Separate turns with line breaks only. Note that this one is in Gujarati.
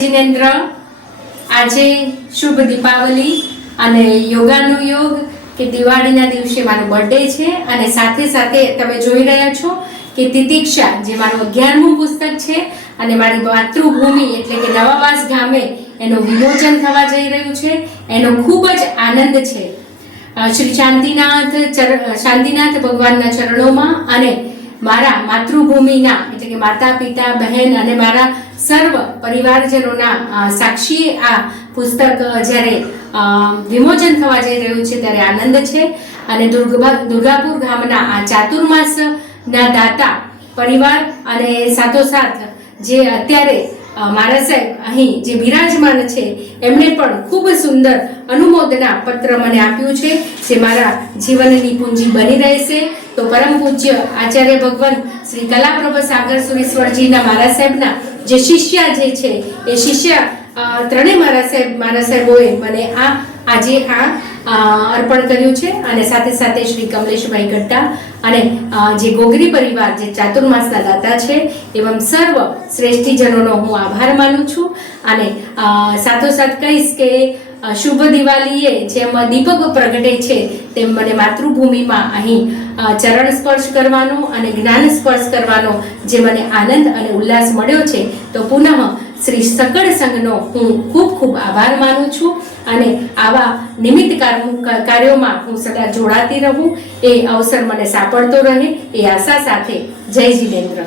જિનેન્દ્ર, આજે શુભ દીપાવલી અને યોગાનો યોગ કે દિવાળીના દિવસે મારો બર્થડે છે અને સાથે સાથે તમે જોઈ રહ્યા છો કે તિતિક્ષા, જે મારું અગિયારમું પુસ્તક છે અને મારી માતૃભૂમિ એટલે કે નવાવાસ ગામે એનું વિમોચન થવા જઈ રહ્યું છે, એનો ખૂબ જ આનંદ છે. શ્રી શાંતિનાથ ચર- શાંતિનાથ ભગવાનના ચરણોમાં અને મારા માતૃભૂમિના, એટલે કે માતા, પિતા, બહેન અને મારા સર્વ પરિવારજનોના સાક્ષીએ આ પુસ્તક જ્યારે વિમોચન થવા જઈ રહ્યું છે ત્યારે આનંદ છે. અને દુર્ગા દુર્ગાપુર ગામના આ ચાતુર્માસના દાતા પરિવાર અને સાથોસાથ જે અત્યારે મારા સાહેબ અહીં જે બિરાજમાન છે એમણે પણ ખૂબ સુંદર અનુમોદના પત્ર મને આપ્યું છે, જે મારા જીવનની પૂંજી બની રહેશે. તો પરમ પૂજ્ય આચાર્ય ભગવાન શ્રી કલાપ્રભા સાગર સુરેશ્વરજીના મારા સાહેબના જે શિષ્ય જે છે, એ શિષ્ય ત્રણેય મારા સાહેબ મારા સાહેબોએ મને આ, આજે આ અર્પણ કર્યું છે અને સાથે સાથે શ્રી કમલેશભાઈ ગઢ્ડા અને જે ગોગરી પરિવાર, જે ચાતુર્માસના દાતા છે, એવમ સર્વ શ્રેષ્ઠીજનોનો હું આભાર માનું છું અને સાથોસાથ કહીશ કે શુભ દિવાળીએ જેમ દીપક પ્રગટે છે, તેમ મને માતૃભૂમિમાં અહીં ચરણ સ્પર્શ કરવાનો અને જ્ઞાન સ્પર્શ કરવાનો જે મને આનંદ અને ઉલ્લાસ મળ્યો છે, તો પુનઃ શ્રી સકળ સંઘનો હું ખૂબ ખૂબ આભાર માનું છું અને આવા નિમિત્ત કાર- કાર્યોમાં હું સદા જોડાતી રહું. એ અવસર મને સાંપડતો રહે, એ આશા સાથે. જય જીનેન્દ્ર